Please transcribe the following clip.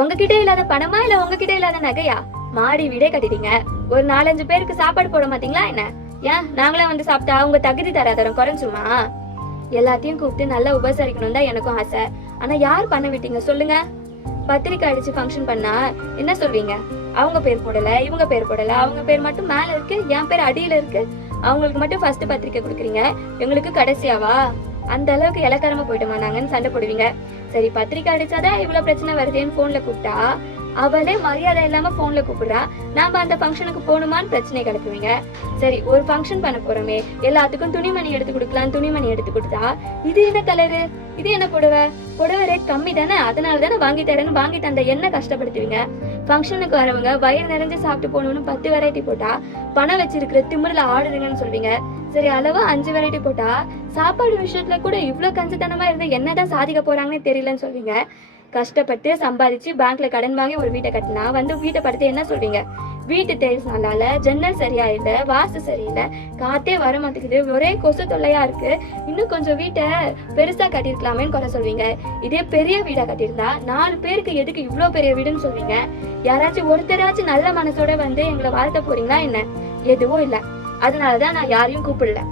உங்ககிட்ட இல்லாத பணமா இல்ல உங்ககிட்ட இல்லாத நகையா? மாடி வீடே கட்டிட்டீங்க, ஒரு 4-5 பேருக்கு சாப்பாடு போட மாட்டீங்களா என்ன? ஏன் நாங்களா வந்து சாப்பிட்டா உங்க தகுதி தராதரம் குறைஞ்சுமா? எல்லாத்தையும் கூப்பிட்டு நல்லா உபசரிக்கணும் தான் எனக்கும் ஆசை. ஆனா யார் பண்ண விட்டீங்க சொல்லுங்க? பத்திரிக்கை அடிச்சு ஃபங்க்ஷன் பண்ணா என்ன சொல்வீங்க? அவங்க பேர் போடல, இவங்க பேர் போடல, அவங்க பேர் மட்டும் மேல இருக்கு, என் பேர் அடியில இருக்கு. அவங்களுக்கு மட்டும் ஃபர்ஸ்ட் பத்திரிக்கை கொடுக்குறீங்க, எங்களுக்கு கடைசியாவா? அந்த அளவுக்கு இலக்காரமா போயிட்டோமா நாங்கன்னு சண்டை போடுவீங்க. சரி, பத்திரிக்கை அடிச்சாதான் இவ்வளவு பிரச்சனை வருதேன்னு போன்ல கூப்பிட்டா அவளே மரியாதை இல்லாம போன்ல கூப்பிடுறா, நாம அந்த ஃபங்க்ஷனுக்கு போகணுமான்னு பிரச்சனை கிளப்புவீங்க. சரி, ஒரு ஃபங்க்ஷன் பண்ண போறோமே, எல்லாத்துக்கும் துணிமணி எடுத்து கொடுக்கலாம், துணிமணி எடுத்து கொடுத்தா இது என்ன கலரு, இது என்ன புடவை, புடவை ரேட் கம்மி தானே, அதனால தானே வாங்கி தரேன்னு வாங்கி தந்த என்ன கஷ்டப்படுத்துவீங்க. ஃபங்க்ஷனுக்கு வரவங்க வயிறு நிறைஞ்சு சாப்பிட்டு போகணும்னு 10 வெரைட்டி போட்டா பணம் வச்சிருக்கிற திமிரில ஆடுறீங்கன்னு சொல்வீங்க. சரி, அளவா 5 வெரைட்டி போட்டா சாப்பாடு விஷயத்துல கூட இவ்வளவு கஞ்சத்தனமா இருந்தா என்னதான் சாதிக்க போறாங்கன்னு தெரியலன்னு சொல்வீங்க. கஷ்டப்பட்டு சம்பாதிச்சு பேங்க்ல கடன் வாங்கி ஒரு வீட்டை கட்டினா வந்து வீட்டை படுத்து என்ன சொல்வீங்க? வீட்டு டைல்ஸ் நல்லா இல்ல, ஜன்னல் சரியா இல்ல, வாஸ்து சரியில்லை, காத்தே வர மாட்டேங்குது, ஒரே கொசு தொல்லையா இருக்கு, இன்னும் கொஞ்சம் வீட்டை பெருசா கட்டிருக்கலாமேன்னு குறை சொல்வீங்க. இதே பெரிய வீடா கட்டியிருந்தா 4 பேருக்கு எதுக்கு இவ்வளவு பெரிய வீடுன்னு சொல்வீங்க. யாராச்சும் ஒருத்தராச்சும் நல்ல மனசோட வந்து எங்களை வாழ்த்த போறீங்களா என்ன? எதுவும் இல்ல. அதனாலதான் நான் யாரையும் கூப்பிடல.